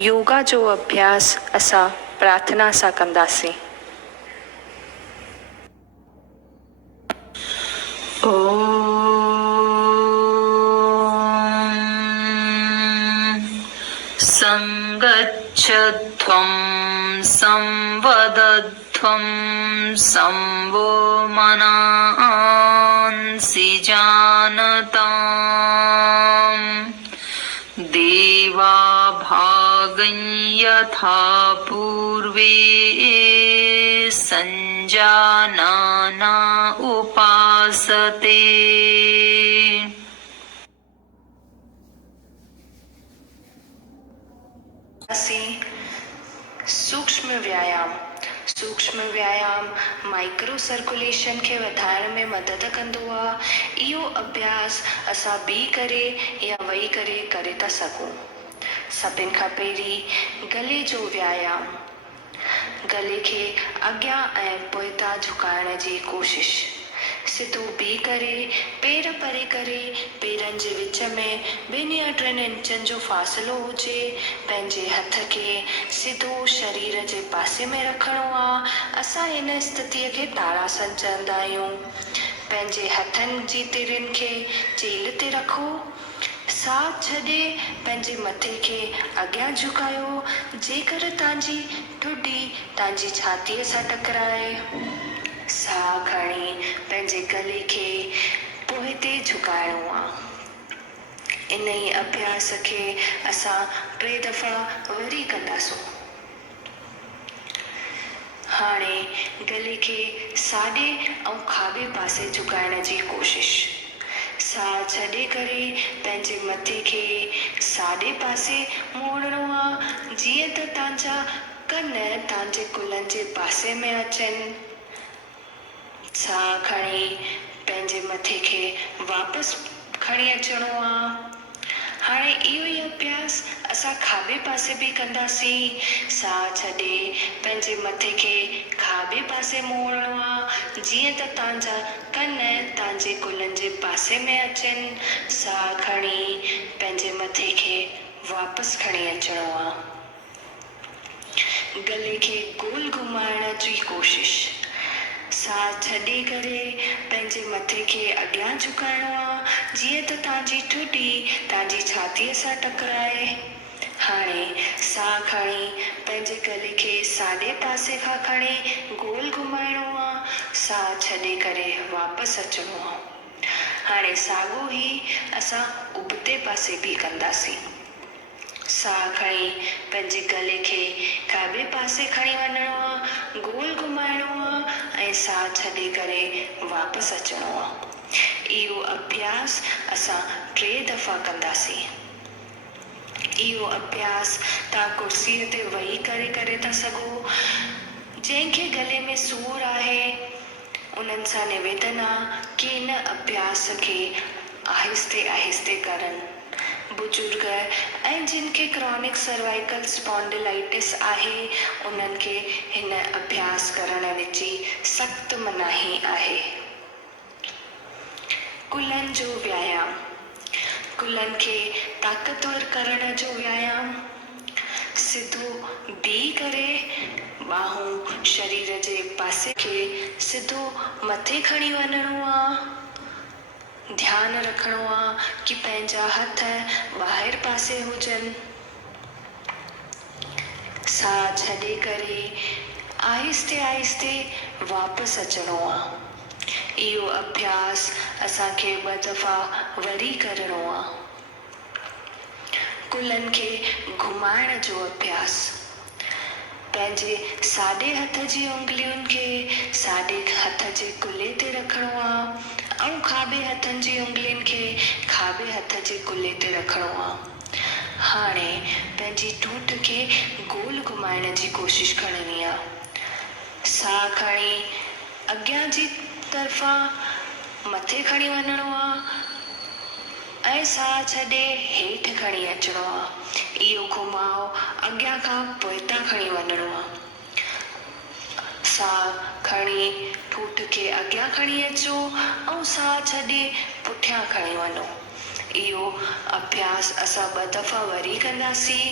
योगा जो अभ्यास असां प्रार्थना सां कंदासीं। संगच्छध्वं संवदध्वं संवो मनांसि जानताम् देवा भागं यथा पूर्वे संजानाना उपासते। सूक्ष्म व्यायाम माइक्रो सर्कुलेशन खे वधाइण में मदद कंदो आहे। इहो अभ्यास असां बीह करे या वेही करे था सघूं। सभिनि खां पहिरीं गले जो व्यायाम। गले खे अॻियां ऐं पोइतां झुकाइण जी कोशिश। सिधो बीह करे पेर परे करे पेरनि जे विच में 2 या 3 इंचनि जो फ़ासिलो हुजे। पंहिंजे हथ खे सिधो शरीर जे पासे में रखिणो आहे। असां हिन स्थितीअ खे ताड़ासन चवंदा आहियूं। पंहिंजे हथनि जी तिरियुनि खे चेल्ह ते रखो। साह छॾे पंहिंजे मथे खे अॻियां झुकायो। जेकर तव्हांजी ठुडी तव्हांजी छातीअ सां टकराए, साह खणी पंहिंजे गले खे पोइ झुकाइणो आहे। इन ई अभ्यास खे असां 3 दफ़ा वरी कंदासूं। हाणे गले खे साॼे ऐं खाॿे पासे झुकाइण जी कोशिश। साह छॾे करे पंहिंजे मथे खे साॼे पासे मोड़णो आहे, जीअं त तव्हांजा कन तव्हांजे कुल्हनि जे पासे में अचनि। साह खणी पंहिंजे मथे खे वापसि खणी अचिणो आहे। हाणे इहो ई अभ्यास असां खाॿे पासे बि कंदासीं। साह छॾे पंहिंजे मथे खे खाॿे पासे मोड़णो आहे, जीअं त तव्हांजा कन तव्हांजे कुल्हनि जे पासे में अचनि। साह खणी पंहिंजे मथे खे वापसि खणी अचिणो आहे। गले खे गोल घुमाइण जी कोशिश। साह छॾे करे पंहिंजे मथे खे अॻियां झुकाइणो आहे, जीअं त तव्हांजी ठुडी तव्हांजी छातीअ सां टकराए। हाणे साह खणी पंहिंजे गले खे साॼे पासे खां खणी गोल घुमाइणो आहे। साह छॾे करे वापसि अचिणो आहे। हाणे साॻियो ई असां उबते पासे बि कंदासीं। साह खणी पंहिंजे गले खे खाॿे पासे खणी वञिणो आहे, गोल घुमाइणो आहे ऐं साह छॾे करे वापसि अचिणो आहे। इहो अभ्यास असां 3 दफ़ा कंदासीं। इहो अभ्यास तव्हां कुर्सीअ ते वेही करे था सघो। जंहिंखे गले में सूर आहे उन्हनि सां निवेदन आहे कि इन अभ्यास खे आहिस्ते आहिस्ते करनि। बुजुर्ग ऐं जिन खे क्रॉनिक सर्वाइकल स्पॉन्डिलाइटिस आहे उन्हनि खे हिन अभ्यास करण जी सख़्त मनाही आहे। कुल्हनि जो व्यायाम। कुल्हनि खे ताक़तवर करण जो व्यायाम। सिधो बीह करे बाहूं शरीर जे पासे खे सिधो मथे खणी वञिणो आहे। ध्यानु रखिणो आहे कि पंहिंजा हथ ॿाहिरि पासे हुजनि। साह छॾे करे आहिस्ते आहिस्ते वापसि अचिणो आहे। इहो अभ्यास असांखे 2 दफ़ा वरी करिणो आहे। कुल्हनि खे घुमाइण जो अभ्यास। पंहिंजे साॼे हथ जी उंगलियुनि खे साॼे हथ जे कुल्हे ते रखिणो आहे ऐं खाॿे हथनि जी उंगलियुनि खे खाॿे हथ जे कुल्हे ते रखिणो आहे। हाणे पंहिंजी ठूठ खे गोल घुमाइण जी कोशिश करणी आहे। साह खणी अॻियां जी तरफ़ां मथे खणी वञिणो आहे ऐं साह छॾे हेठि खणी अचिणो आहे। इहो घुमाव अॻियां खां पोइतां खणी वञिणो आहे। साह खणी ठूठ खे अॻियां खणी अचो ऐं साह छॾे पुठियां खणी वञो। इहो अभ्यास असां 2 दफ़ा वरी कंदासीं।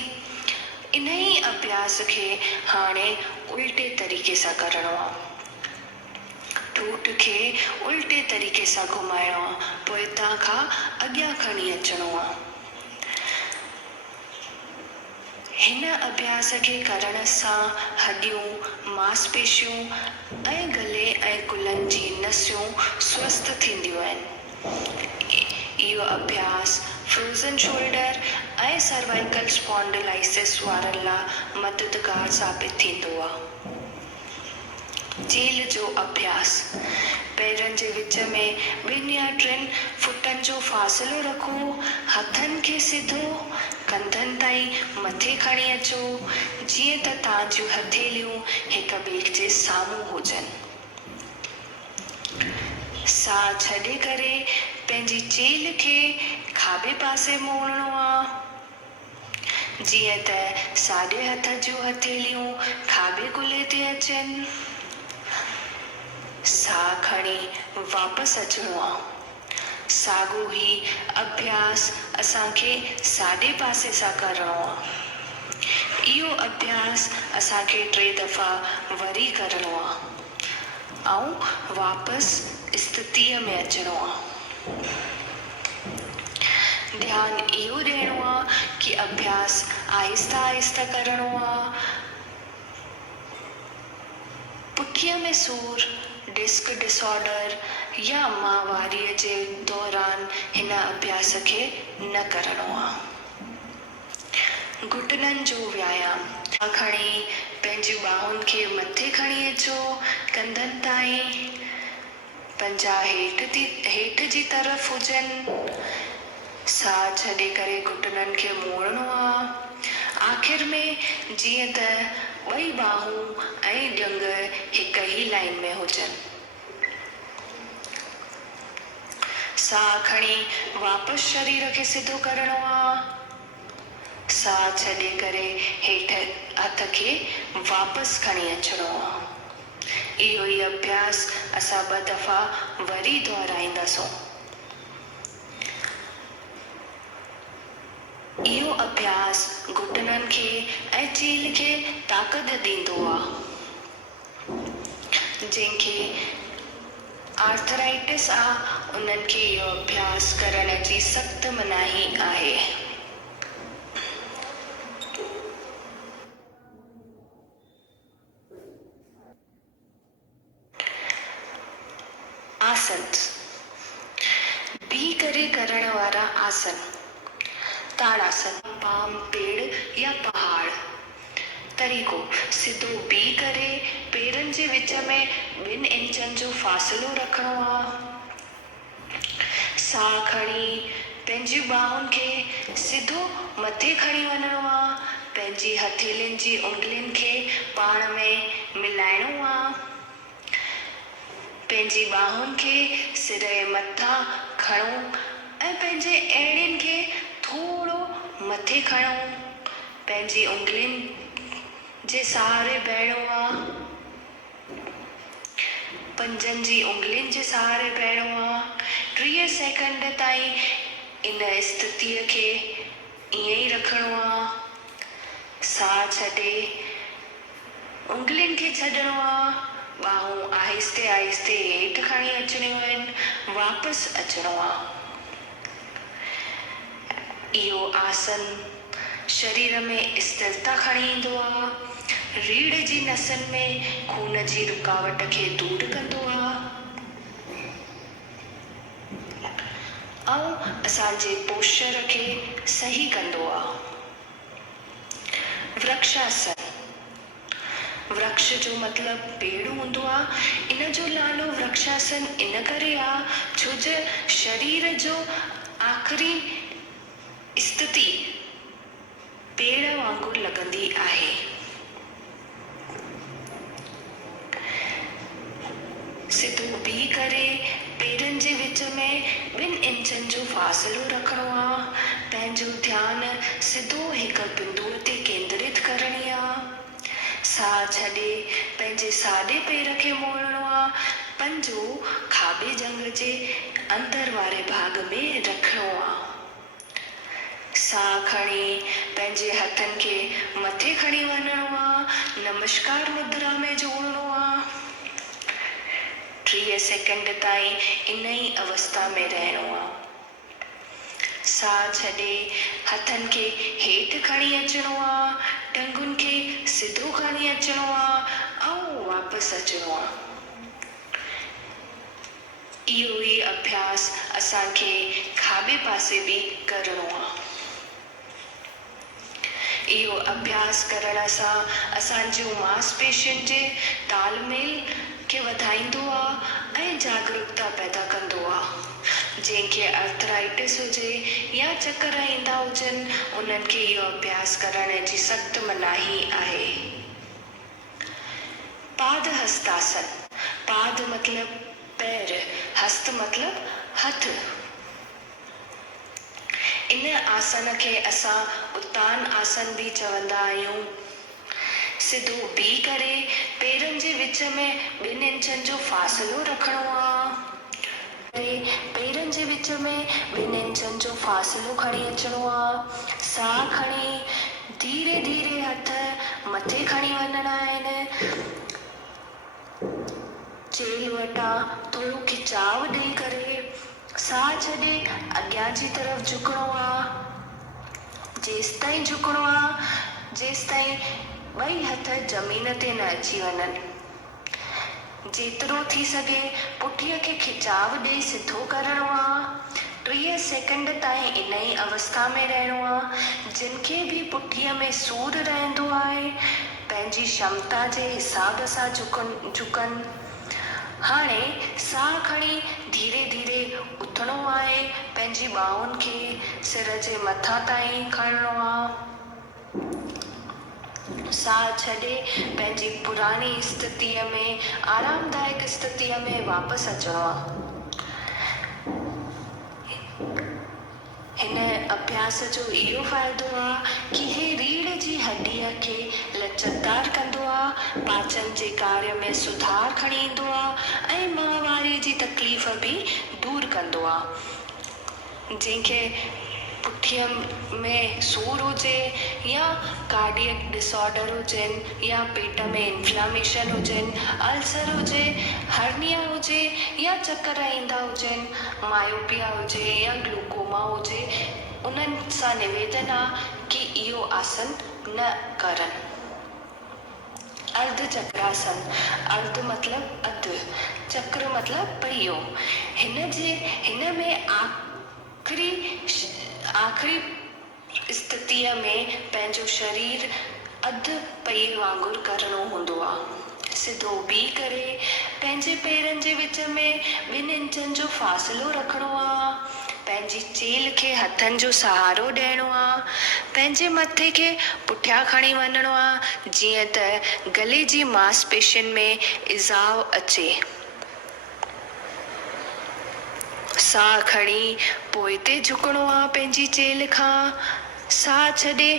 इन ई अभ्यास खे हाणे उल्टे तरीक़े सां करणो आहे। ठूठ खे उल्टे तरीक़े सां घुमाइणो आहे, पोइ हितां खां अॻियां खणी अचिणो आहे। हिन अभ्यास खे करण सां हॾियूं, मांसपेशियूं ऐं गले ऐं कुल्हनि जी नसियूं स्वस्थ थींदियूं आहिनि। इहो अभ्यास फ्रोज़न शोल्डर ऐं सर्वाइकल स्पॉन्डिलाइसिस वारनि लाइ मददगार साबित थींदो आहे। चील जो अभ्यास। पेरनि जे विच में 2 या 3 फुटनि जो फ़ासिलो रखो। हथनि खे सिधो कंधनि ताईं मथे खणी अचो, जीअं त तव्हां जूं हथेलियूं हिक ॿिए जे साम्हूं हुजनि। साह छॾे करे पंहिंजी चेल खे खाॿे पासे मोड़णो आहे, जीअं त साॼे हथ जूं हथेलियूं खाॿे कुल्हे ते अचनि। साह खणी वापसि अचिणो आहे। साॻियो ई अभ्यास असांखे साॼे पासे सां करणो आहे। इहो अभ्यास असांखे 3 दफ़ा वरी करणो आहे ऐं वापसि स्थितीअ में अचिणो आहे। ध्यानु इहो ॾियणो आहे कि अभ्यास आहिस्ता आहिस्ता करणो आहे। पुठीअ में सूर, डिस्क डिसऑर्डर या माहवारीअ जे दौरान हिन अभ्यास खे न करणो आहे। घुटननि जो व्यायाम। खणी पंहिंजी ॿाहुनि खे मथे खणी अचो, कंधनि ताईं। पंजा हेठि जी तरफ़ हुजनि। साह छॾे करे घुटननि खे मोड़णो आहे। आख़िर में जीअं त 2 ॿाहूं ऐं ॼंग हिक ई लाइन में हुजनि। साह खणी वापसि शरीर खे सिधो करणो आहे। साह छॾे करे हेठि हथ खे वापसि खणी अचिणो आहे। इहो ई अभ्यास असां 2 दफ़ा वरी दोहराईंदासूं। इहो अभ्यास घुटननि खे ऐं चील खे ताक़त ॾींदो आहे। जंहिंखे आर्थराइटिस आहे, उन्हनि खे इहो अभ्यास करण जी सख़्त मनाही आहे। आसन। बीह करे करण वारा आसन। ताड़ासन, पाम पेड़ या पहाड़। तरीक़ो: सिधो बीह करे पेरनि जे विच में 2 इंचनि जो फ़ासिलो रखणो आहे। साह खणी पंहिंजी ॿाहुनि खे सिधो मथे खणी वञिणो आहे। पंहिंजी हथेलियुनि जी उंगलियुनि खे पाण में मिलाइणो आहे। पंहिंजी ॿाहुनि खे सिर जे मथां खणो ऐं पंहिंजे एड़ियुनि खे थोरो मथे खणो। पंहिंजी उंगलियुनि जे सहारे बीहणो आहे। पंजनि जी उंगलियुनि जे सहारे बीहणो आहे। 30 सेकंड ताईं इन स्थितीअ खे ईअं ई रखणो आहे। साह छॾे उंगलियुनि खे छॾणो आहे। ॿाहूं आहिस्ते आहिस्ते हेठि खणी अचणियूं आहिनि। वापसि अचिणो आहे। इहो आसन शरीर में स्थिरता खणी ईंदो आहे। रीढ़ जी नसुनि में खून जी रुकावट खे दूर कंदो आहे ऐं असांजे पोस्चर खे सही कंदो आहे। वृक्षासन। वृक्ष जो मतिलबु पेड़ हूंदो आहे। इन जो नालो वृक्षासन इन करे आहे छो जो शरीर जो आख़िरी स्थिति पेड़ वांगुरु लॻंदी आहे। सिधो बीह करे पेरनि जे विच में 2 इंचनि जो फ़ासिलो रखणो आहे। पंहिंजो ध्यानु सिधो हिक बिंदुअ ते केंद्रित करणी आहे। साह छॾे पंहिंजे साॼे पेर खे मोड़णो आहे। पंजो खाॿे जंग जे अंदर वारे भाग में रखणो आहे। साह खणी पंहिंजे हथनि खे मथे खणी वञिणो आहे, नमस्कार मुद्रा में जोड़णो आहे। 30 सेकंड ताईं इन ई अवस्था में रहणो आहे। साह छॾे हथनि खे हेठि खणी अचिणो आहे, टंगुनि खे सिधो खणी अचिणो आहे ऐं वापसि अचिणो आहे। इहो ई अभ्यास असांखे खाॿे पासे बि करिणो आहे। इहो अभ्यास करण सां असांजो मांसपेशियुनि जे तालमेल खे वधाईंदो आहे ऐं जागरूकता पैदा कंदो आहे। जंहिंखे अर्थराइटिस हुजे या चकर ईंदा हुजनि, उन्हनि खे इहो अभ्यास करण जी सख़्त मनाही आहे। पाद हस्तासन। पाद मतलब पैर, हस्त मतलब हथ। इन आसन खे असां उत्तान आसन भी चवंदा आहियूं। सिधो बीह करे पेरनि जे विच में 2 इंचनि जो फ़ासिलो रखणो आहे। पेरनि जे विच में 2 इंचनि जो फ़ासिलो खणी अचिणो आहे। साह खणी धीरे धीरे हथ मथे खणी वञणा आहिनि। चेल वटां थोरो खिचाव ॾेई करे साह छॾे अॻियां जी तरफ़ झुकणो आहे। जेसिताईं झुकणो आहे जेसिताईं 2 हथ ज़मीन ते न अची वञनि। जेतिरो थी सघे पुठीअ खे खिचाव ॾेई सिधो करिणो आहे। 30 सेकंड ताईं इन ई अवस्था में रहणो आहे। जिन खे बि पुठीअ में सूर रहंदो आहे, पंहिंजी क्षमता जे हिसाब सां झुकनि। हाणे साह खणी धीरे धीरे उथणो आहे। पंहिंजी ॿाहुनि खे सिर जे मथां ताईं खणणो आहे। साह छॾे पंहिंजी पुरानी स्थितीअ में, आरामदायक स्थितीअ में वापसि अचिणो आहे। हिन अभ्यास जो इहो फ़ाइदो आहे कि हे रीढ़ जी हड्डीअ खे लचकदार कंदो आहे, पाचन जे कार्य में सुधार खणी ईंदो आहे ऐं माहवारी जी तकलीफ़ बि दूर कंदो आहे। जंहिंखे पुठीअ में सूर हुजे या कार्डियक डिसऑर्डर हुजनि या पेट में इंफ्लामेशन हुजनि, अल्सर हुजे, हर्निया हुजे या चकर ईंदा हुजनि, मायोपिया हुजे या ग्लूकोमा हुजे, उन्हनि सां निवेदन आहे कि इहो आसन न करनि। अर्ध चक्रासन। अर्ध मतलब अधु, चक्र मतलब पहियो। हिन में आख़िरी स्थितीअ में पंहिंजो शरीर अधु पहिए वांगुरु करिणो हूंदो आहे। सिधो बीह करे पंहिंजे पेरनि जे विच में 2 इंचनि जो फ़ासिलो रखणो आहे। पंहिंजी चेल खे हथनि जो सहारो ॾियणो आहे। पंहिंजे मथे खे पुठियां खणी वञिणो आहे जीअं त गले जी मांसपेशियुनि में इज़ाव अचे। साह खणी पोइ ते झुकणो आहे पंहिंजी चेल खां। साह छॾे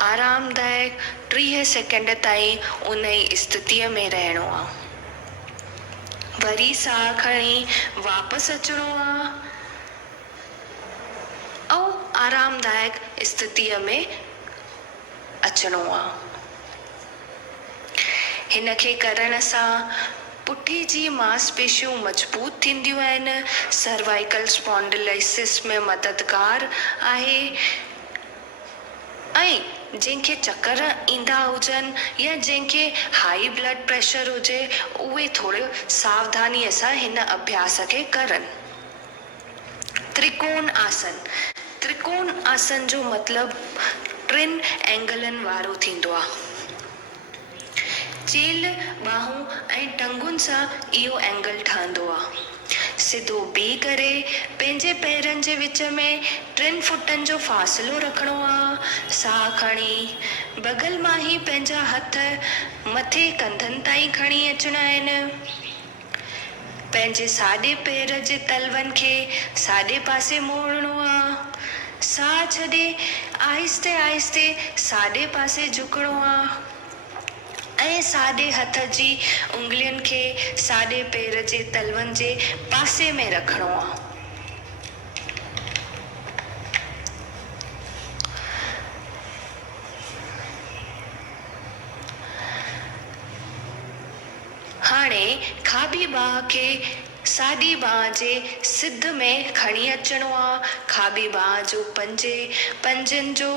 आरामदायक 30 सेकंड ताईं उन ई स्थितीअ में रहणो आहे। वरी साह खणी वापसि अचिणो आहे ऐं आरामदायक स्थितीअ में अचिणो आहे। हिन खे करण सां पुठी जी मांसपेशियूं मजबूत थींदियूं आहिनि। सर्वाइकल स्पॉन्डिलाइसिस में मददगार आहे ऐं जंहिंखे चकर ईंदा हुजनि या जंहिंखे हाई ब्लड प्रेशर हुजे, उहे थोरो सावधानीअ सां हिन अभ्यास खे करनि। त्रिकोण आसन। त्रिकोण आसन जो मतिलबु 3 एंगलनि वारो थींदो आहे। चेल, ॿाहूं ऐं टंगुनि सां इहो एंगल ठहंदो आहे। सिधो बीह करे पंहिंजे पेरनि जे विच में 3 फुटनि जो फ़ासिलो रखणो आहे। साह खणी बगल मां ई पंहिंजा हथ मथे कंधनि ताईं खणी अचिणा आहिनि। पंहिंजे साॼे पेर जे तलवनि खे साॼे पासे मोड़णो आहे। साह छॾे आहिस्ते आहिस्ते साॼे पासे झुकणो आहे ऐं साॼे हथ जी उंगलियुनि खे साॼे पेर जे तलवनि जे पासे में रखणो आहे। हाणे खाॿी बाह खे साॼी बाह जे सिध में खणी अचिणो आहे। खाॿी बाह जो पंजनि जो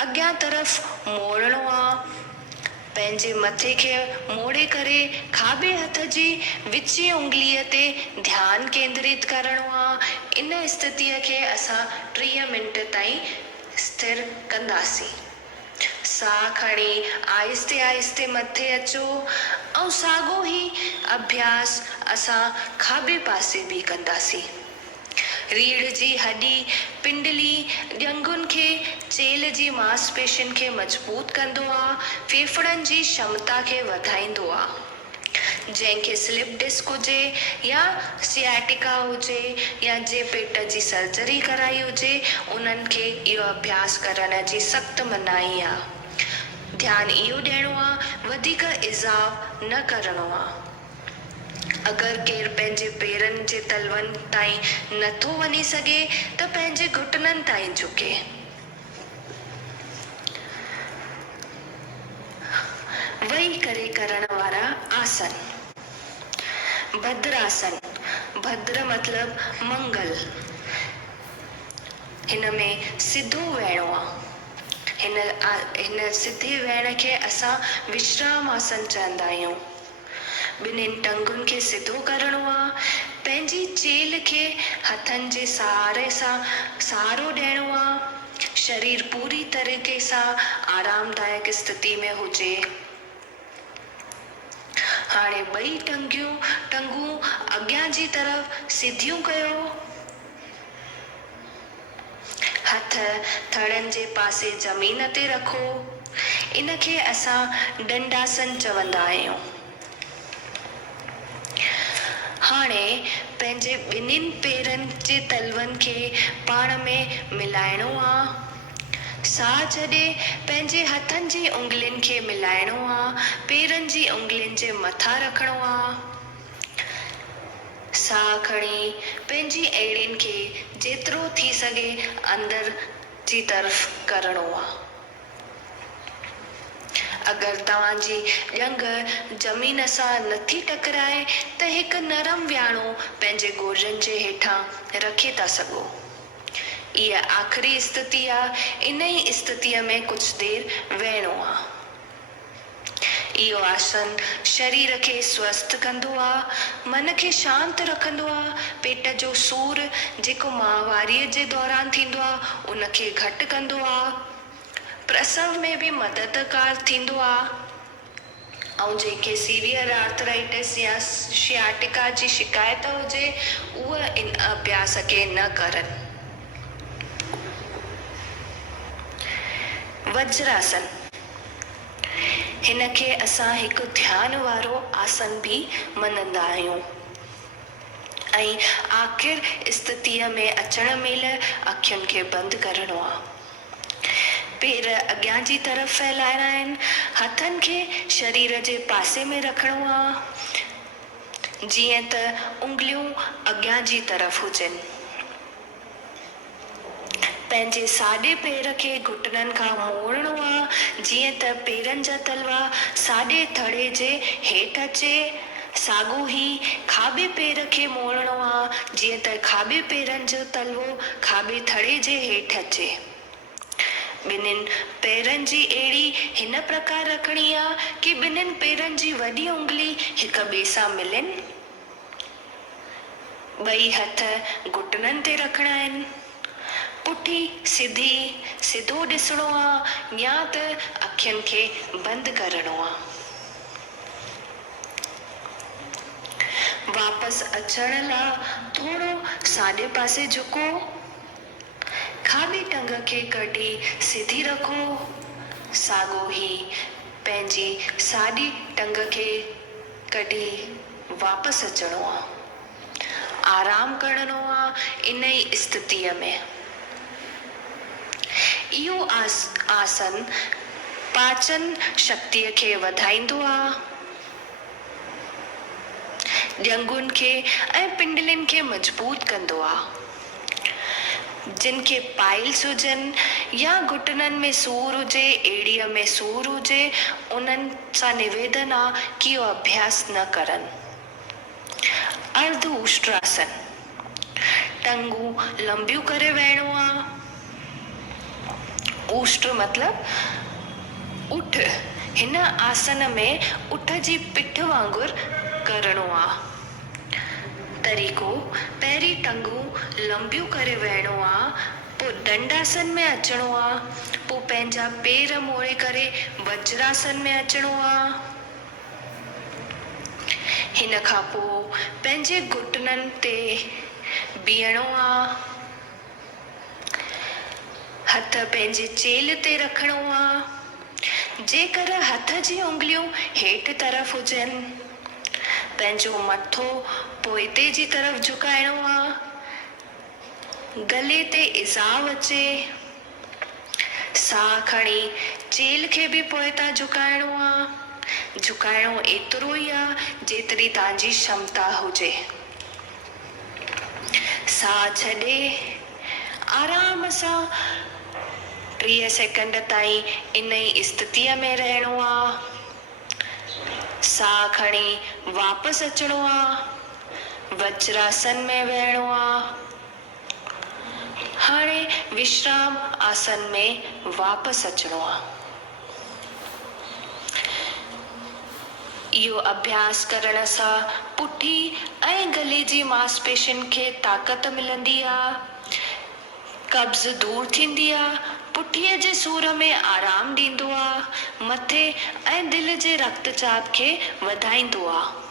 अॻियां तरफ़ मोड़णो आहे। पंहिंजे मथे खे मोड़े करे खाॿे हथ जी विची उंगलीअ ते ध्यानु केंद्रित करणो आहे। इन स्थितीअ खे असां 30 मिंट ताईं स्थिर कंदासीं। साह खणी आहिस्ते आहिस्ते मथे अचो ऐं साॻियो ई अभ्यास असां खाॿे पासे बि कंदासीं। रीढ़ जी हॾी पिंडली ॼंगुनि खे चेल जी मांसपेशियुनि खे मज़बूत कंदो आहे। फेफड़नि जी क्षमता खे वधाईंदो आहे। जंहिंखे स्लिप डिस्क हुजे या सियाटिका हुजे या जे पेट जी सर्जरी कराई हुजे उन्हनि खे इहो अभ्यास करण जी सख़्त मनाही आहे। ध्यानु इहो ॾियणो आहे, वधीक इज़ाव न करणो आहे। अगरि केरु पंहिंजे पेरनि जे तलवनि ताईं नथो वञी सघे त पंहिंजे घुटननि ताईं झुके। वेही करे करण वारा आसन। भद्रासन। भद्र मतलब मंगल। हिन में सिधो वेहणो आहे। हिन सिधे वेहण खे असां विश्राम आसन चवंदा आहियूं। ॿिन्हिनि टंगुनि खे सिधो करणो आहे। पंहिंजी चेल खे हथनि जे सहारे सां सहारो ॾियणो आहे। शरीर पूरी तरीक़े सां आरामदायक स्थिति में हुजे। हाणे ॿई टंगूं अॻियां जी तरफ़ सिधियूं कयो। हथ थड़नि जे पासे ज़मीन ते रखो। इन खे असां दंडासन चवंदा आहियूं। हाणे पंहिंजे ॿिन्हिनि पेरनि जे तलवनि खे पाण में मिलाइणो आहे। साह छॾे पंहिंजे हथनि जी उंगलियुनि खे मिलाइणो आहे। पेरनि जी उंगलियुनि जे मथां रखणो आहे। साह खणी पंहिंजी एड़ियुनि खे जेतिरो थी सघे अंदर जी तरफ़ करणो आहे। अगरि तव्हांजी ॼंग ज़मीन सां नथी टकराए त हिकु नरम वियाणो पंहिंजे गोॾनि जे हेठां रखी था सघो। इहा आख़िरी स्थिति आहे। इन ई स्थितीअ में कुझु देरि वेहणो आहे। इहो आसन शरीर खे स्वस्थ कंदो आहे, मन खे शांत रखंदो आहे। पेट जो सूरु जेको माहवारीअ जे दौरान थींदो आहे उनखे घटि कंदो आहे। प्रसव में बि मददगार थींदो आहे। ऐं जंहिंखे सीवियर आर्थराइटिस या सियाटिका जी शिकायत हुजे उहे इन अभ्यास खे न करनि। वज्रासन। हिन खे असां हिकु ध्यान वारो आसन बि मञंदा आहियूं। ऐं आख़िर स्थितीअ में अचण महिल अखियुनि खे बंदि करणो आहे। पेर अॻियां जी तरफ़ फैलाइणा आहिनि। हथनि खे शरीर जे पासे में रखणो आहे जीअं त उंगलियूं अॻियां जी तरफ़ हुजनि। पंहिंजे साॼे पेर खे घुटननि खां मोड़णो आहे जीअं त पेरनि जा तलवा साॼे थड़े जे हेठि अचे। साॻियो ई खाॿे पेर खे मोड़णो आहे जीअं त खाॿे पेरनि जो तलवो खाॿे थड़े जे हेठि अचे। ॿिन्हिनि पेरनि जी एड़ी हिन प्रकार रखणी आहे कि ॿिन्हिनि पेरनि जी वॾी उंगली हिक ॿिए सां मिलनि। ॿई हथ घुटननि ते रखणा आहिनि। पुठी सिधो ॾिसणो आहे या त अखियुनि खे बंदि करणो आहे। वापसि अचण लाइ थोरो साॼे पासे झुको। खाॿी टंग खे कढी सिधी रखो। साॻियो ई पंहिंजी साॼी टंग खे कढी वापसि अचणो आहे। आराम करणो आहे इन ई स्थितीअ में। इहो आसन पाचन शक्तिअ खे वधाईंदो आहे। ॼंगुनि खे ऐं पिंडलियुनि खे मज़बूत कंदो आहे। जिन खे पाइल्स हुजनि या घुटननि में सूर हुजे, एड़ीअ में सूर हुजे, उन्हनि सां निवेदन आहे कि इहो अभ्यास न करनि। अर्ध उष्ट्रासन, टंगू लंबियूं करे वेहणो आहे। उष्ट्र मतलब उठ। हिन आसन में उठ जी पिठ वांगुर करणो आहे। तरीक़ो, पहिरीं टंगू लंबियूं करे वेहणो आहे, पोइ दंडासन में अचणो आहे, पोइ पंहिंजा पेर मोड़े करे वज्रासन में अचणो आहे। हिन खां पोइ पंहिंजे घुटननि ते बीहणो आहे। हथ पंहिंजे चेल ते रखणो आहे। जेकर हथ जी उंगलियूं हेठि तरफ़ हुजनि, पंहिंजो मथो पोइते जी तरफ़ झुकाइणो आहे। गले ते इज़ाव अचे। साह खणी चेल खे बि पोइता झुकाइणो आहे। झुकाइणो एतिरो ई आहे जेतिरी तव्हांजी क्षमता हुजे। साह छॾे आराम सां 30 सेकंड ताईं इन ई स्थितीअ में रहणो आहे। साह खणी वापसि अचणो आहे। वज्रासन में वेहणो आहे। हाणे विश्राम आसन में वापसि अचणो आहे। इहो अभ्यास करण सां पुठी ऐं गले जी मांसपेशियुनि खे ताक़त मिलंदी आहे। कब्ज़ दूर थींदी आहे। पुठीअ जे सूर में आराम ॾींदो आहे। मथे ऐं दिलि जे रक्तचाप खे वधाईंदो आहे।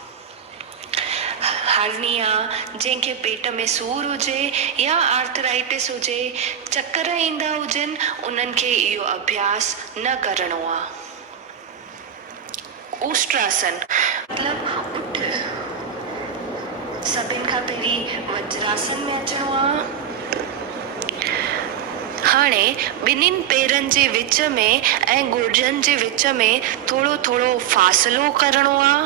हर्निया, जंहिंखे पेट में सूर हुजे या आर्थराइटिस हुजे, चक्कर ईंदा हुजनि, उन्हनि खे इहो अभ्यास न करणो आहे। उष्ट्रासन मतलब उठ। सभिनि खां पहिरीं वज्रासन में अचणो आहे। हाणे ॿिन्हिनि पेरनि जे विच में ऐं गुर्जनि जे विच में थोरो थोरो फ़ासिलो करणो आहे।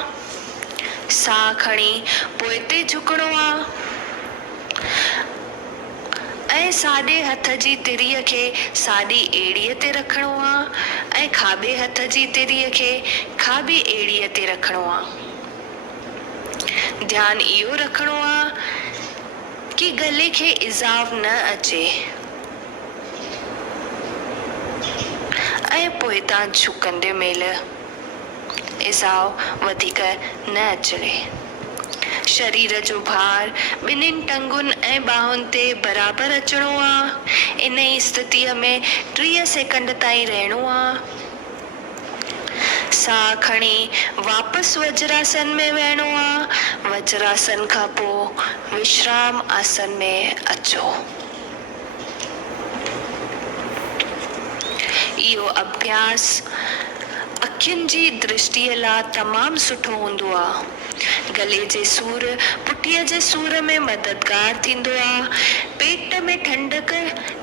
साह खणी पोइते झुकणो आहे ऐं साॼे हथ जी तिरीअ खे साॼी एड़ीअ ते रखणो आहे ऐं खाॿे हथ जी तिरीअ खे खाॿी एड़ीअ ते रखणो आहे। ध्यानु इहो रखणो आहे कि गले खे इज़ाव न अचे ऐं पोइतां झुकंदे महिल इज़ाव वधीक न अचणे। शरीर जो भार ॿिन्हिनि टंगुनि ऐं ॿाहुनि ते बराबरि अचणो आहे। इन ई स्थितीअ में 30 सेकंड ताईं रहणो आहे। साह खणी वापसि वज्रासन में वेहणो आहे। वज्रासन खां पोइ विश्राम आसन में अचो। इहो अभ्यास अखियुनि जी दृष्टिअ लाइ तमामु सुठो हूंदो आहे। गले जे सूर पुठीअ जे सूर में मददगार थींदो आहे। पेट में ठंडक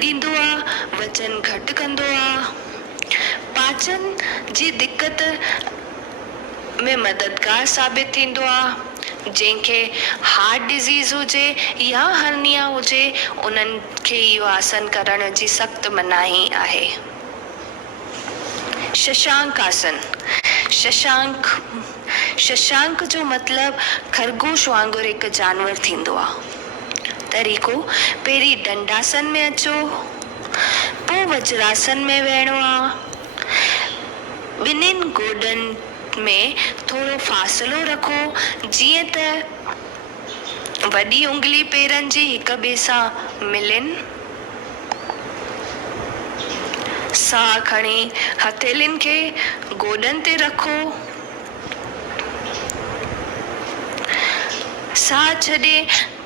ॾींदो आहे। वजन घटि कंदो आहे। पाचन जी दिक़त में मददगार साबित थींदो आहे। जंहिंखे हार्ट डिज़ीज़ हुजे या हर्निया हुजे, उन्हनि खे इहो आसन करण जी सख़्त मनाही आहे। शशांक आसन। शशांक जो मतलब खरगोश वांगुरु हिकु जानवर थींदो आहे। तरीक़ो, पहिरीं दंडासन में अचो, पोइ वज्रासन में वेहणो आहे। ॿिन्हिनि गोॾनि में थोरो फ़ासिलो रखो, जीअं त वॾी उंगली पेरनि जी हिक ॿिए सां मिलनि। साह खणी हथेलियुनि खे गोॾनि ते रखो। साह छॾे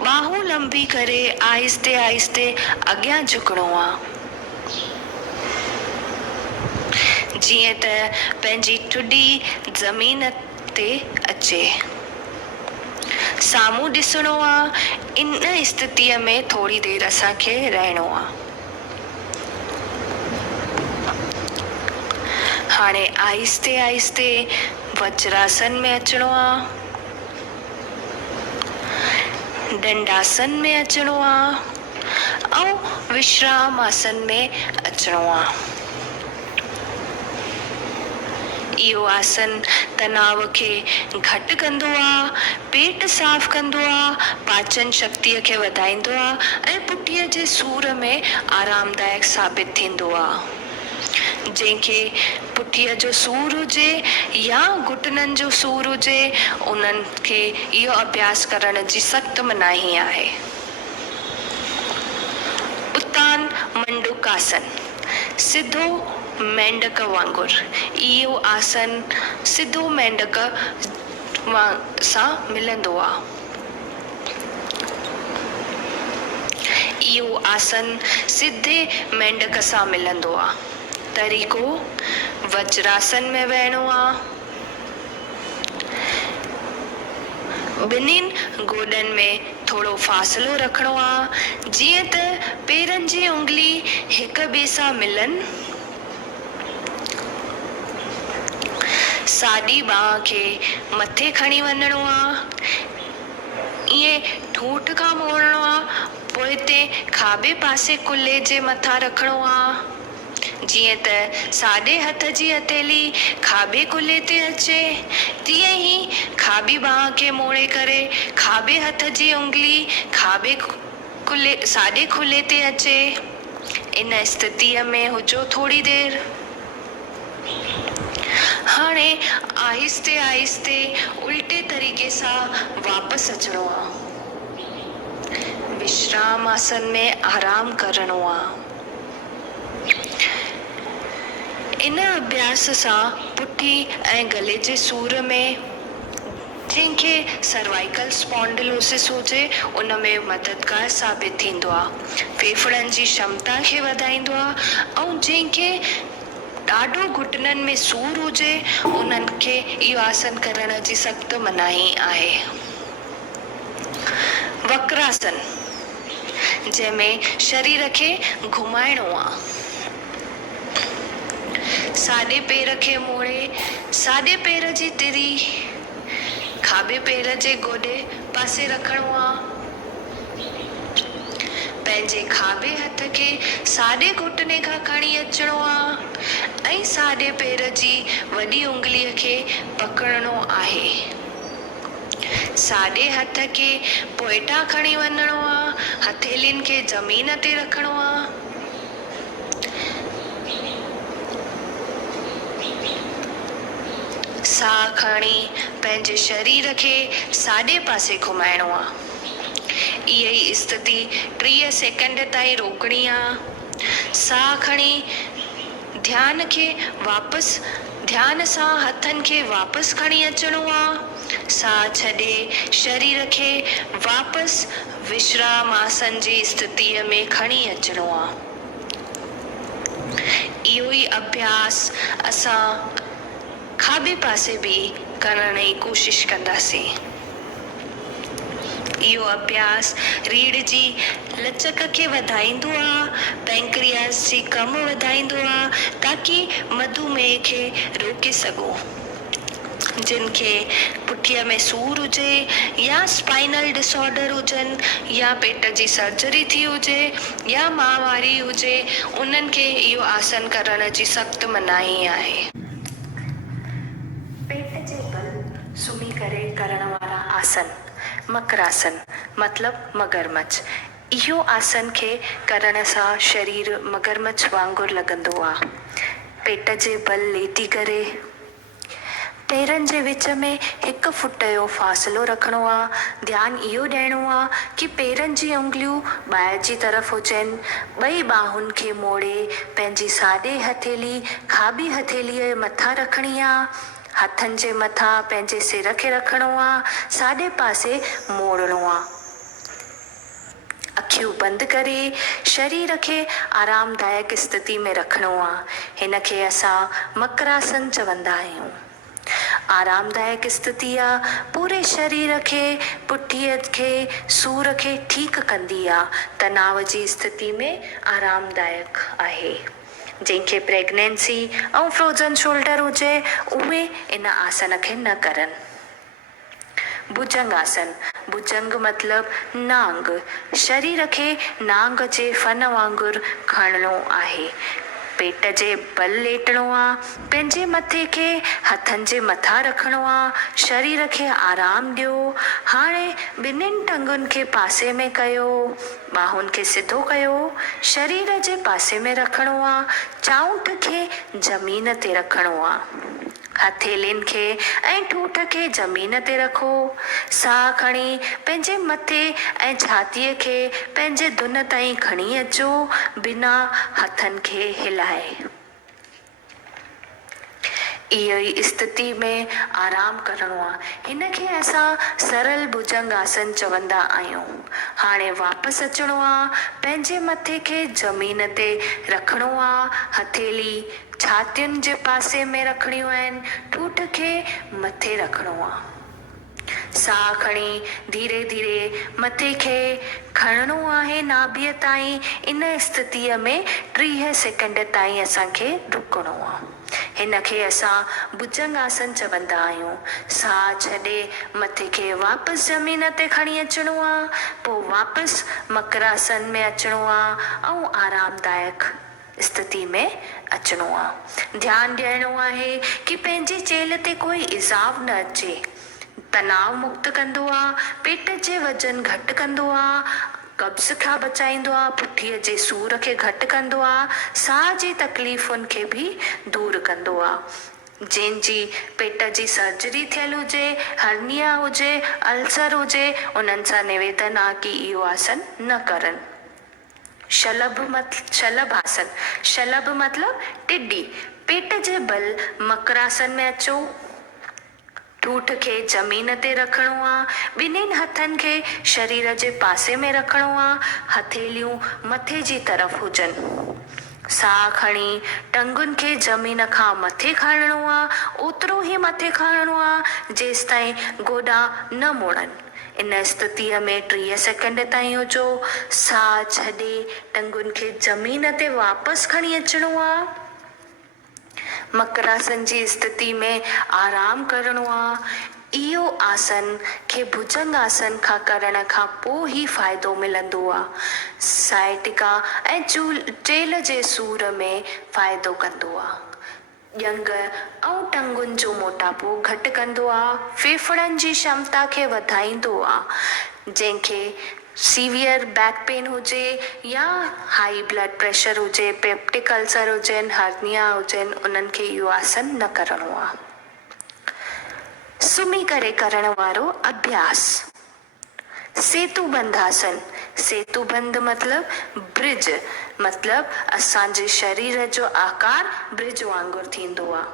ॿाहूं लंबी करे आहिस्ते आहिस्ते अॻियां झुकणो आहे, जीअं त पंहिंजी ठुडी ज़मीन ते अचे। साम्हूं ॾिसणो आहे। इन स्थितीअ में थोरी देरि असांखे रहणो आहे। हाणे आहिस्ते आहिस्ते वज्रासन में अचणो आहे। दंडासन में अचणो आहे। ऐं विश्राम आसन में अचिणो आहे। इहो आसन तनाव खे घटि कंदो आहे, पेट साफ़ कंदो आहे, पाचन शक्तिअ खे वधाईंदो आहे ऐं पुठीअ जे सूर में आरामदायक साबित थींदो आहे। जंहिंखे पुठीअ जो सूर हुजे या घुटननि जो सूर हुजे, उन्हनि खे इहो अभ्यास करण जी सख़्त मनाही आहे। उत्तान मंडूक आसन, सिधो मेंढक वांगुर। इहो आसन सिधो मेंढक सां मिलंदो आहे। इहो आसन सिधे मेंढक सां मिलंदो आहे। तरीक़ो, वज्रासन में वेहणो आहे। ॿिन्हिनि गोॾनि में थोरो फ़ासिलो रखिणो आहे, जीअं त पेरनि जी उंगली हिक ॿिए सां मिलनि। साॼी ॿांह खे मथे खणी वञिणो आहे, ईअं ठूठ खां मोड़णो आहे, पोइ हिते खाॿे पासे कुल्हे जे मथां रखिणो आहे, जीअं त साॼे हथ जी हथेली खाॿे कुल्हे ते अचे, तीअं ई खाॿी ॿांह खे मोड़े करे खाॿे हथ जी उंगली खाॿे कुल्हे साॼे कुल्हे ते अचे। इन स्थितीअ में हुजो थोरी देरि। हाणे आहिस्ते आहिस्ते उल्टे तरीक़े सां वापसि अचिणो आहे। विश्राम आसन में आराम करणो आहे। इन अभ्यास सां पुठी ऐं गले जे सूर में, जंहिंखे सर्वाइकल स्पॉन्डिलोसिस हुजे, उन में मददगार साबित थींदो आहे। फेफड़नि जी क्षमता खे वधाईंदो आहे ऐं जंहिंखे ॾाढो घुटननि में सूर हुजे, उन्हनि खे इहो आसन करण जी सख़्त मनाही आहे। वक्रासन, जंहिंमें शरीर खे घुमाइणो आहे। साॼे पेर खे मोड़े साॼे पेर जी तिरी खाॿे पेर जे गोॾे पासे रखिणो आहे। पंहिंजे खाॿे हथ खे साॼे घुटने खां खणी अचिणो आहे ऐं साॼे पेर जी वॾी उंगलीअ खे पकड़णो आहे। साॼे हथ खे पोइता खणी वञिणो आहे, हथेलियुनि खे ज़मीन ते रखिणो आहे। साह खणी पंहिंजे शरीर खे साॼे पासे घुमाइणो आहे। इहा ई स्थिति 30 सेकंड ताईं रोकणी आहे। साह खणी ध्यान सां हथनि खे वापसि खणी अचिणो आहे। साह छॾे शरीर खे वापसि विश्राम आसन जी स्थितीअ में खणी अचिणो आहे। इहो ई अभ्यास असां खाॿे पासे बि करण जी कोशिश कंदासीं। इहो अभ्यास रीढ़ जी लचक खे वधाईंदो आहे, पैंक्रियास जी कम वधाईंदो आहे, ताकि मधुमेह खे रोके सघो। जिन खे पुठीअ में सूर हुजे या स्पाइनल डिसऑर्डर हुजनि या पेट जी सर्जरी थी हुजे या माहवारी हुजे, उन्हनि खे इहो आसन करण जी सख़्त मनाही आहे। पेट जे बल सुम्ही करे करण वारा आसन, मकरासन मतलब मगरमच्छ। इहो आसन खे करण सां शरीर मगरमच्छ वांगुरु लॻंदो आहे। पेट जे बल लेटी करे पेरनि जे विच में 1 फुट जो फ़ासिलो रखिणो आहे। ध्यानु इहो ॾियणो आहे कि पेरनि जी उंगलियूं ॿाहिरि जी तरफ़ हुजनि। ॿई ॿाहुनि खे मोड़े पंहिंजी साॼे हथेली खाॿी हथेलीअ जे मथां रखणी आहे। हथनि जे मथां पंहिंजे सिर खे रखिणो आहे, साॼे पासे मोड़णो आहे। अखियूं बंदि करे शरीर खे आरामदायक स्थिति में रखिणो आहे। हिन खे असां मकरासन चवंदा आहियूं। आरामदायक स्थिति आहे, पूरे शरीर खे, पुठीअ खे, सूर खे ठीकु कंदी आहे। तनाव जी स्थिति में आरामदायक आहे। जंहिंखे प्रेगनेंसी ऐं फ्रोज़न शोल्डर हुजे, उहे इन आसन खे न करनि। भुजंग आसन भुजंग मतिलबु नांग। शरीर खे नांग जे फन वांगुरु खणणो आहे। पेट जे बल लेटणो आहे। पंहिंजे मथे खे हथनि जे मथां रखणो आहे। शरीर खे आराम ॾियो। हाणे ॿिन्हिनि टंगुनि खे पासे में कयो। ॿाहुनि खे सिधो कयो। शरीर जे पासे में रखणो आहे। चांउठ खे ज़मीन ते रखणो आहे। हथेलियुनि खे ऐं ठूठ खे ज़मीन ते रखो। साह खणी पंहिंजे मथे ऐं छातीअ खे पंहिंजे धुन ताईं खणी अचो, बिना हथनि खे हिलाए। इहो ई स्थिति में आराम करणो आहे। हिन खे असां सरल भुजंग आसन चवंदा आहियूं। हाणे वापसि अचिणो आहे। पंहिंजे मथे खे ज़मीन ते रखणो आहे। हथेली छातियुनि जे पासे में रखणियूं आहिनि। ठूठ खे मथे रखणो आहे। साह खणी धीरे धीरे मथे खे खणणो आहे नाभीअ ताईं। इन स्थितीअ में 30 सेकंड ताईं असांखे रुकणो आहे। हिन खे असां भुजंग आसन चवंदा आहियूं। साह छॾे मथे खे वापसि ज़मीन ते खणी अचिणो आहे। पोइ वापसि मकरासन में अचिणो आहे ऐं आरामदायक स्थिति में अचिणो आहे। ध्यानु ॾियणो आहे कि पंहिंजी चेल ते कोई इज़ाव न अचे। तनाव मुक्त कंदो आहे। पेट जे वज़न घटि कंदो आहे। कब्ज़ खां बचाईंदो आहे। पुठीअ जे सूर खे घटि कंदो आहे। साह जी तकलीफ़ुनि खे बि दूरि कंदो आहे। जंहिंजी पेट जी सर्जरी थियल हुजे, हर्निया हुजे, अल्सर हुजे, उन्हनि सां निवेदन आहे कि इहो आसन न करनि। शलभ आसन। शलभ मतिलबु टिड्डी। पेट जे बल मकरासन में अचो। ठूठ खे ज़मीन ते रखणो आहे। ॿिन्हिनि हथनि खे शरीर जे पासे में रखणो आहे। हथेलियूं मथे जी तरफ़ हुजनि। साह खणी टंगुनि खे ज़मीन खां मथे खणणो आहे। ओतिरो ई मथे खणणो आहे जेसि ताईं गोॾा न मुड़नि। इन स्थितीअ में 30 सेकंड ताईं हुजो। साह छॾे टंगुनि खे ज़मीन ते वापसि खणी अचिणो आहे। मकरासन जी स्थिति में आराम करणो आहे। इहो आसन खे भुजंग आसन खां करण खां पोइ ई फ़ाइदो मिलंदो आहे। साइटिका ऐं चेल जे सूर में फ़ाइदो कंदो आहे। ॼंग ऐं टंगुनि जो मोटापो घटि कंदो आहे। फेफड़नि जी क्षमता खे वधाईंदो आहे। जंहिंखे सीवियर बैक पेन हुजे या हाई ब्लड प्रेशर हुजे, पेप्टिक अल्सर हुजनि, हर्निया हुजनि, उन्हनि खे इहो आसन न करणो आहे। सुम्ही करे करण वारो अभ्यास। सेतुबंद आसन। सेतुबंद मतिलबु ब्रिज। मतिलबु असांजे शरीर जो आकार ब्रिज वांगुरु थींदो आहे।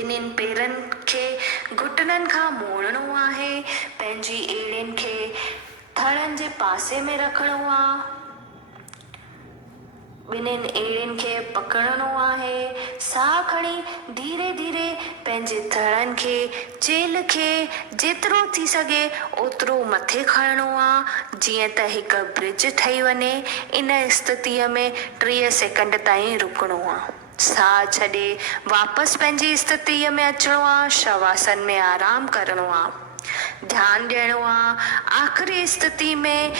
ॿिन्हिनि पेरनि खे घुटननि खां मोड़णो आहे। पंहिंजी एड़ियुनि खे थड़नि जे पासे में रखणो आहे। ॿिन्हिनि एड़ियुनि खे पकड़णो आहे। साह खणी धीरे धीरे पंहिंजे थड़नि खे, चेल खे जेतिरो थी सघे ओतिरो मथे खणणो आहे, जीअं त हिकु ब्रिज ठही वञे। इन स्थितीअ में 30 सेकंड ताईं रुकणो आहे। साह छॾे वापसि पंहिंजी स्थितीअ में अचिणो आहे। शवासन में आराम करणो आहे। ध्यानु ॾियणो आहे आख़िरी स्थिति में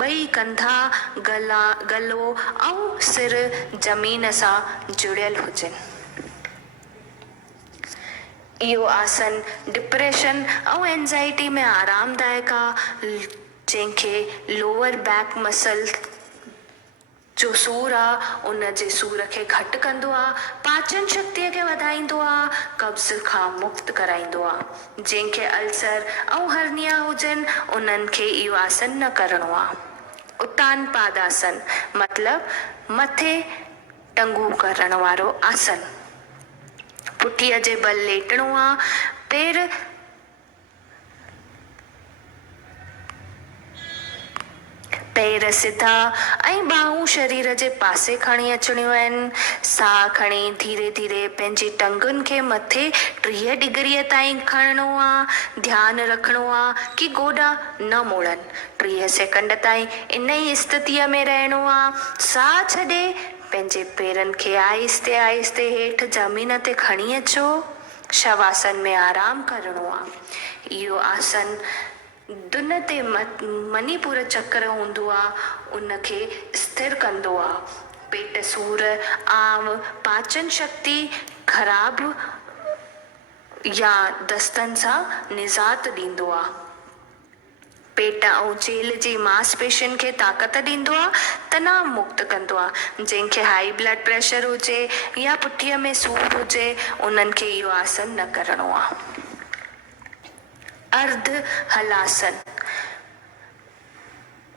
ॿई कंधा, गलो ऐं सिर ज़मीन सां जुड़ियल हुजनि। इहो आसन डिप्रेशन ऐं एंज़ाइटी में आरामदायक आहे। जंहिंखे लोअर बैक मसल जो सूरु आहे उन जे सूर खे घटि कंदो आहे। पाचन शक्तिअ खे वधाईंदो आहे। कब्ज़ खां मुक्त कराईंदो आहे। जंहिंखे अल्सर ऐं हर्निया हुजनि उन्हनि खे इहो आसन न करणो आहे। उतान पाद आसन मतिलबु मथे टंगू करण वारो आसन। पुठीअ जे बल लेटणो आहे। पेर सिधा ऐं ॿाहूं शरीर जे पासे खणी अचणियूं आहिनि। साह खणी धीरे धीरे पंहिंजी टंगुनि खे मथे 30 डिग्रीअ ताईं खणणो आहे। ध्यानु रखणो आहे कि गोॾा न मोड़नि। 30 सेकंड ताईं इन ई स्थितीअ में रहणो आहे। साह छॾे पंहिंजे पेरनि खे आहिस्ते आहिस्ते हेठि ज़मीन ते खणी अचो। शवासन में आराम करणो आहे। इहो आसन दुन ते मणिपुर चक्र हूंदो आहे उनखे स्थिर कंदो आहे। पेट सूर आम पाचन शक्ति ख़राब या दस्तनि सां निजात ॾींदो आहे। पेट ऐं चेल जी मांसपेशियुनि खे ताक़त ॾींदो आहे, तनाव मुक्त कंदो आहे। जंहिंखे हाई ब्लड प्रेशर हुजे या पुठीअ में सूर हुजे उन्हनि खे इहो आसन न करणो आहे। अर्ध हलासन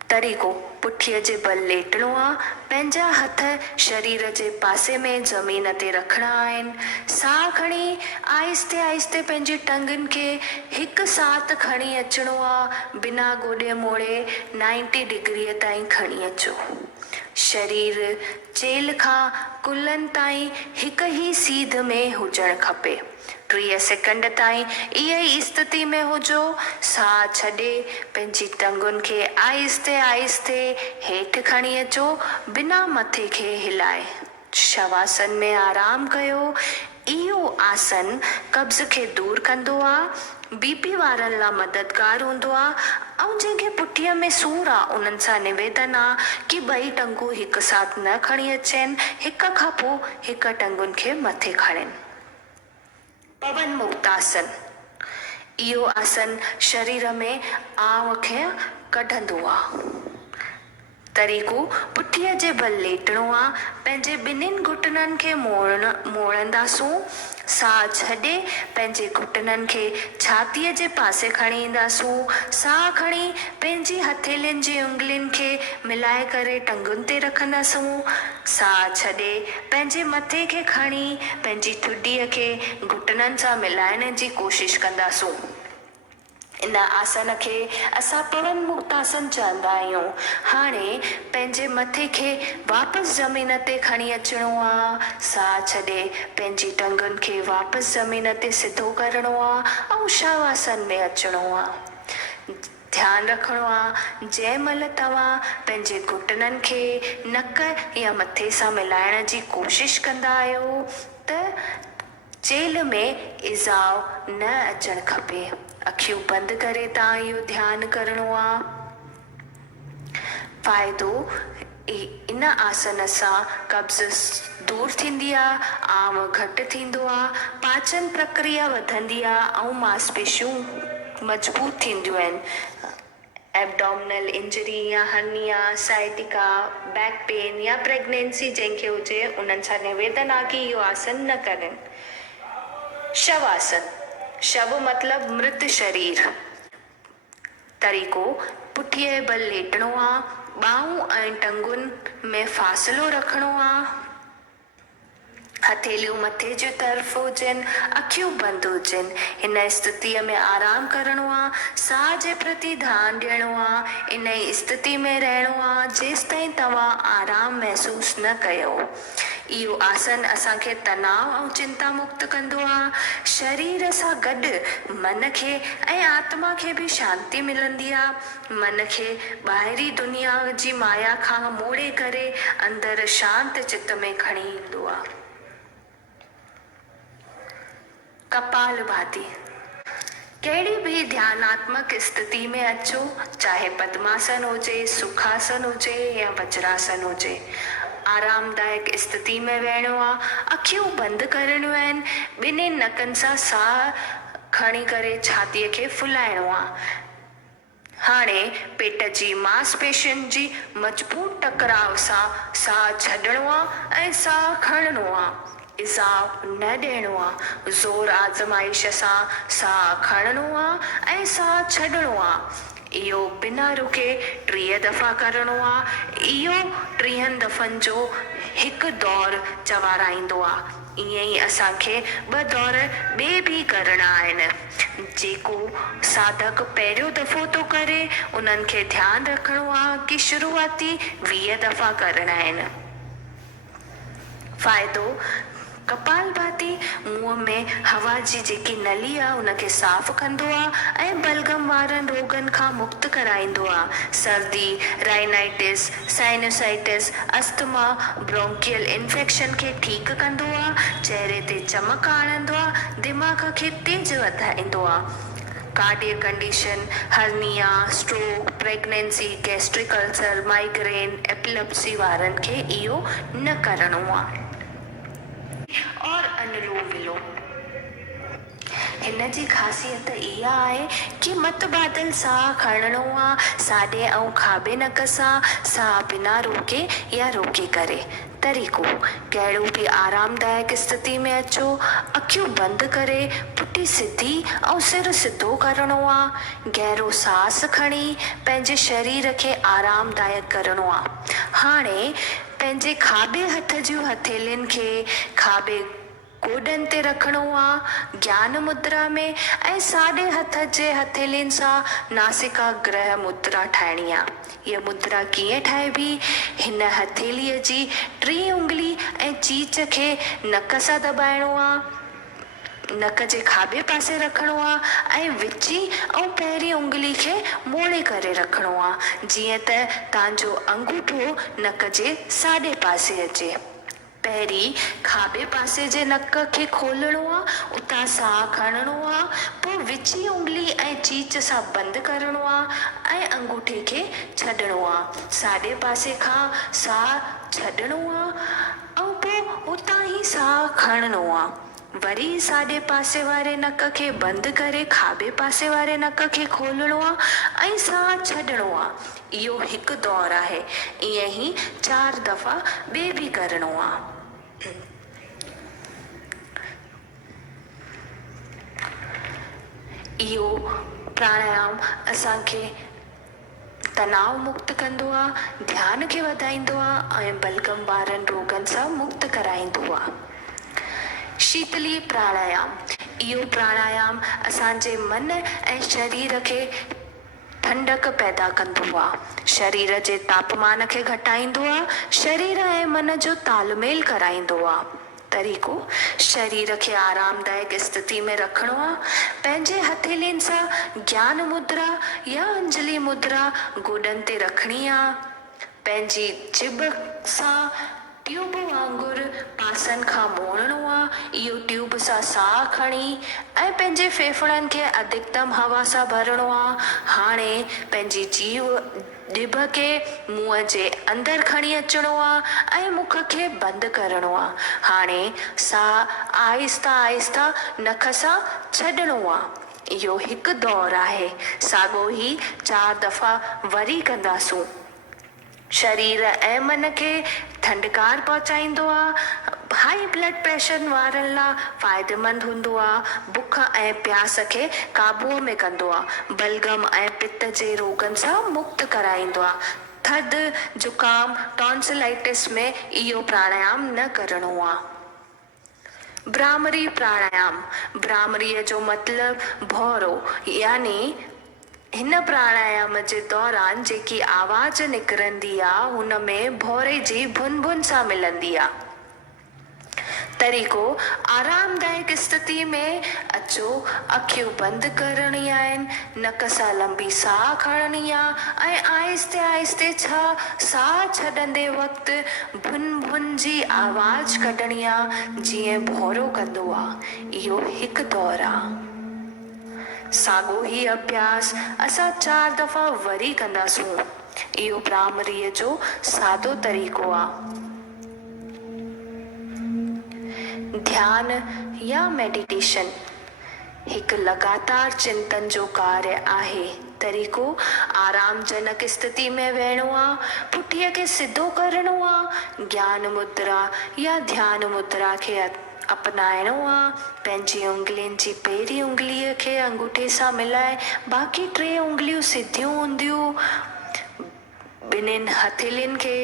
तरीक़ो पुठीअ जे बल लेटणो आहे। पंहिंजा हथ शरीर जे पासे में ज़मीन ते रखणा आहिनि। साह खणी आहिस्ते आहिस्ते पंहिंजी टंगुनि खे हिकु साथ खणी अचिणो आहे। बिना गोॾे मोड़े 90 डिग्रीअ ताईं खणी अचो। शरीर चेल खां कुल्हनि ताईं हिक ई सीध में हुजणु खपे। 30 सेकंड ताईं इहा ई स्थिति में हुजो। साह छॾे पंहिंजी टंगुनि खे आहिस्ते आहिस्ते हेठि खणी अचो बिना मथे खे हिलाए। शवासन में आराम कयो। इहो आसन कब्ज़ खे दूर कंदो आहे, बीपी वारनि लाइ मददगार हूंदो आहे ऐं जंहिंखे पुठीअ में सूर आहे उन्हनि सां निवेदन आहे कि ॿई टंगूं हिकु साथ न खणी अचनि, हिक खां पोइ हिक टंगुनि खे मथे खणनि। पवन मुक्त आसन इहो आसन शरीर में आंव खे कढंदो आहे। तरीक़ो पुठीअ जे बल लेटणो आहे। पंहिंजे ॿिन्हिनि घुटननि खे मोड़ंदासूं। साह छॾे पंहिंजे घुटननि खे छातीअ जे पासे खणी ईंदासूं। साह खणी पंहिंजी हथेलियुनि जी उंगलियुनि खे मिलाए करे टंगुनि ते रखंदासूं। साह छॾे पंहिंजे मथे खे खणी पंहिंजी ठुडीअ खे घुटननि सां मिलाइण जी कोशिशि कंदासूं। इन आसन खे असां पवन मुक्त आसन चवंदा आहियूं। हाणे पंहिंजे मथे खे वापसि ज़मीन ते खणी अचिणो आहे। साह छॾे पंहिंजी टंगुनि खे वापसि ज़मीन ते सिधो करिणो आहे ऐं शवासन में अचिणो आहे। ध्यानु रखिणो आहे जंहिं महिल तव्हां पंहिंजे घुटननि खे नक या मथे सां मिलाइण जी कोशिशि कंदा आहियो त चेल में इज़ाव न अचणु खपे। अखियूं बंदि करे तव्हां इहो ध्यानु करिणो आहे। फ़ाइदो इन आसन सां कब्ज़ दूर थींदी आहे, आंव घटि थींदो आहे, पाचन प्रक्रिया वधंदी आहे ऐं मांसपेशियूं मजबूत थींदियूं आहिनि। एब्डोमिनल इंजरी या हर्निया, साइटिका, बैक पेन या प्रेगनेंसी जंहिंखे हुजे उन्हनि सां निवेदन आहे कि इहो आसन न कनि। शवासन शव मतलब मृत शरीर। तरीक़ो पुठीअ बल लेटणो आहे। ॿाहूं ऐं टंगुनि में फ़ासिलो रखिणो आहे। हथेलियूं मथे जी तरफ़ हुजनि, अखियूं बंदि हुजनि। हिन स्थितीअ में आराम करिणो आहे। साह जे प्रति ध्यानु ॾियणो आहे। इन ई स्थिति में रहणो आहे जेसि ताईं तव्हां आराम महसूसु न कयो। इहो आसन असांखे तनाव ऐं चिंता मुक्त कंदो आहे। शरीर सां गॾु मन खे ऐं आत्मा खे बि शांती मिलंदी आहे। मन खे ॿाहिरी दुनिया जी माया खां मोड़े करे अंदरि शांति चित में खणी ईंदो आहे। कपालभाति कहिड़ी बि ध्यानात्मक स्थिति में अचो, चाहे पद्मासन हुजे, सुखासन हुजे या वज्रासन हुजे। आरामदायक स्थिति में वेहणो आहे। अखियूं बंदि करणियूं आहिनि। ॿिन्हिनि नकनि सां साह खणी करे छातीअ खे फुलाइणो आहे। हाणे पेट जी मांसपेशियुनि जी मजबूत टकराव सां साह छॾणो आहे ऐं साह खणणो आहे। इज़ाव न ॾियणो आहे। ज़ोर आज़माइश सां साह खणणो आहे ऐं साह छॾणो आहे। इहो बिना रुके 30 दफ़ा करिणो आहे। इहो 30 दफ़नि जो हिकु दौर चवाराईंदो आहे। ईअं ई असांखे 2 दौर ॿिए बि करणा आहिनि। जेको साधक पहिरियों दफ़ो थो करे उन्हनि खे ध्यानु रखिणो आहे कि शुरूआती 20 दफ़ा करणा आहिनि। फ़ाइदो कपालभाति मुंहं में हवा जी जेकी नली आहे उनखे साफ़ कंदो आहे ऐं बलगम वारनि रोगनि खां मुक्त कराईंदो आहे। सर्दी, rhinitis, sinusitis, asthma, bronchial infection खे ठीकु कंदो आहे। चहिरे ते चमक आणंदो आहे। दिमाग़ दिमाग़ खे तेज़ वधाईंदो आहे। Cardiac condition, hernia, stroke, pregnancy, gastric ulcer, migraine, epilepsy वारनि खे इहो न करणो आहे। और अनुलोम विलोम, हिन जी ख़ासियत इहा आहे कि मतबादल साह खणणो आहे, साॼे ऐं खाॿे नक सां साह बिना रोके या रोके करे। तरीक़ो, कहिड़ो बि आरामदायक स्थिति में अचो, अखियूं बंदि करे पुठी सिधी ऐं सिर सिधो करणो आहे। गहरो सांस खणी पंहिंजे शरीर खे आरामदायक करणो आहे। हाणे पंहिंजे खाॿे हथ जूं हथेलियुनि खे खाॿे गोॾनि ते रखणो आहे ज्ञान मुद्रा में, ऐं साॼे हथ जे हथेलियुनि सां नासिका ग्रह मुद्रा ठाहिणी आहे। हीअ मुद्रा कीअं ठाहिबी? हिन हथेलीअ जी टी उंगली ऐं चीच खे नक सां दॿाइणो आहे, नक जे खाॿे पासे रखणो आहे ऐं विची ऐं पहिरीं उंगली खे मोड़े करे रखणो आहे, जीअं त तव्हांजो अंगूठो नक जे साॼे पासे अचे। पहिरीं खाॿे पासे जे नक खे खोलणो आहे, उतां साह खणणो आहे, पोइ विची उंगली ऐं चीच सां बंदि करणो आहे ऐं अंगूठे खे छॾणो आहे। साॼे पासे खां साह छॾणो आहे ऐं पोइ उतां ई साह खणणो आहे। वरी साॼे पासे वारे नक खे बंदि करे खाॿे पासे वारे नक खे खोलणो आहे ऐं साह छॾणो आहे। इहो हिकु दौर आहे। ईअं ई 4 दफ़ा ॿिए बि करणो आहे। इहो प्राणायाम असांखे तनाव मुक्त कंदो आहे, ध्यान खे वधाईंदो आहे ऐं बलगम वारनि रोगनि सां मुक्त कराईंदो आहे। शीतली प्राणायाम, इहो प्राणायाम असांजे मन ऐं शरीर खे ठंडक पैदा कंदो आहे, शरीर जे तापमान खे घटाईंदो आहे, शरीर ऐं मन जो तालमेल कराईंदो आहे। तरीक़ो, शरीर खे आरामदायक स्थिति में रखणो आहे। पंहिंजे हथेलियुनि सां ज्ञान मुद्रा या अंजलि मुद्रा गोॾनि ते रखणी आहे। पंहिंजी जिभ सां ट्यूब वांगुरु पासनि खां मोड़णो आहे। इहो ट्यूब सां साह खणी ऐं पंहिंजे फेफड़नि खे अधिकतम हवा सां भरणो आहे। हाणे पंहिंजी जिभ खे मुंहं जे अंदरि खणी अचिणो आहे ऐं मुख खे बंदि करणो आहे। हाणे साह आहिस्ता आहिस्ता नख सां छॾणो आहे। इहो हिकु दौर आहे। साॻियो ई 4 दफ़ा वरी कंदासूं। शरीर ऐं मन खे थंडकार पहुचाईंदो आहे, हाई ब्लड प्रेशर वारनि लाइ फ़ाइदेमंद हूंदो आहे, बुख ऐं प्यास खे काबूअ में कंदो आहे, बलगम ऐं पित्त जे रोगनि सां मुक्त कराईंदो आहे। थधि, जुकाम, टॉन्सिलाइटिस में इहो प्राणायाम न करणो आहे। भ्रामरी प्राणायाम, भ्रामरीअ जो मतिलबु भौरो, यानी हिन प्राणायाम जे दौरान जेकी आवाज़ निकिरंदी आहे हुन में भौरे जी भुन भुन सां मिलंदी आहे। तरीक़ो, आरामदायक स्थिति में अचो, अखियूं बंदि करणी आहिनि, नक सां लंबी साह खणणी आहे ऐं आहिस्ते आहिस्ते साह छॾंदे वक़्तु भुन भुन जी आवाज़ कढणी आहे, जीअं भौरो कंदो आहे। इहो हिकु दौर आहे। साॻियो ई अभ्यास असां 4 दफ़ा वरी कंदासूं। इहो भ्रामरीअ जो सादो तरीक़ो आहे। ध्यान या मेडिटेशन हिकु लगातार चिंतन जो कार्य आहे। तरीक़ो, आरामजनक स्थिति में वेहणो आहे, पुठीअ खे सिधो करणो आहे, ज्ञान मुद्रा या ध्यान मुद्रा खे अपनाइणो आहे। पंहिंजी उंगलियुनि जी पहिरीं उंगलीअ खे अंगूठे सां मिलाए बाक़ी 3 उंगलियूं सिधियूं हूंदियूं। ॿिन्हिनि हथेलियुनि खे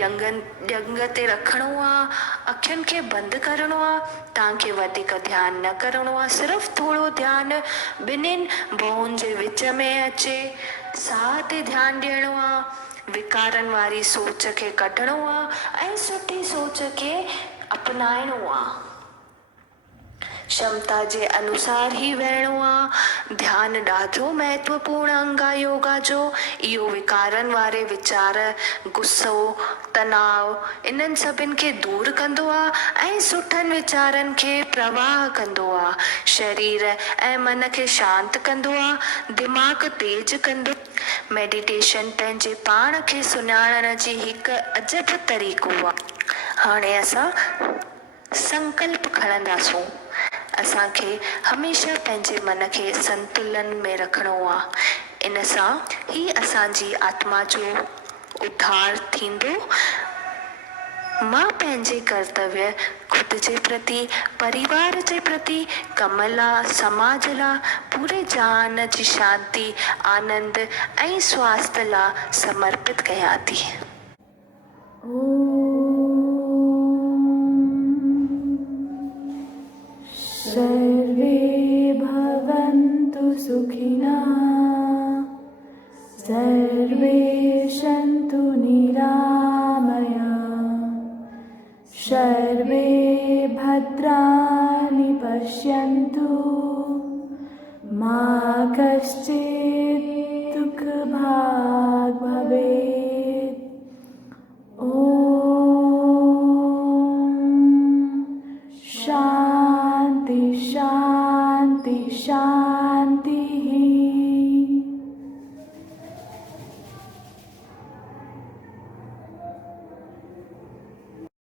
ॼंग ते रखणो आहे, अखियुनि खे बंदि करणो आहे। तव्हांखे वधीक ध्यानु न करणो आहे, सिर्फ़ु थोरो ध्यानु ॿिन्हिनि बाहुनि जे विच में अचे। साह ते ध्यानु ॾियणो आहे, विकारनि वारी सोच खे कढणो आहे ऐं सुठी सोच खे अपनाइणो आहे। क्षमता जे अनुसार ई विहणो आहे। ध्यानु ॾाढो महत्वपूर्ण अंग आहे योगा जो। इहो विकारनि वारे वीचार, गुस्सो, तनाव इन्हनि सभिनि खे दूर कंदो आहे ऐं सुठनि वीचारनि खे प्रवाह कंदो आहे। शरीर ऐं मन खे शांत कंदो आहे, दिमाग़ तेज कंदो। मेडिटेशन पंहिंजे पाण खे सुञाणण जी हिकु अजब तरीक़ो आहे। हाणे असां संकल्प खणंदासूं। असांखे हमेशह पंहिंजे मन खे संतुलन में रखिणो आहे। इन सां ही असांजी आत्मा जो उद्धार थींदो। मां पंहिंजे कर्तव्य खुद जे प्रति, परिवार जे प्रति, कम लाइ, समाज लाइ, पूरे जान जी शांति, आनंद ऐं स्वास्थ्य लाइ समर्पित कयां थी। सर्वे भवन्तु सुखिनः, सर्वे सन्तु निरामया, सर्वे भद्राणि पश्यन्तु, मा कश्चित् दुःखभाग् भवेत्। शांति शांति शांति।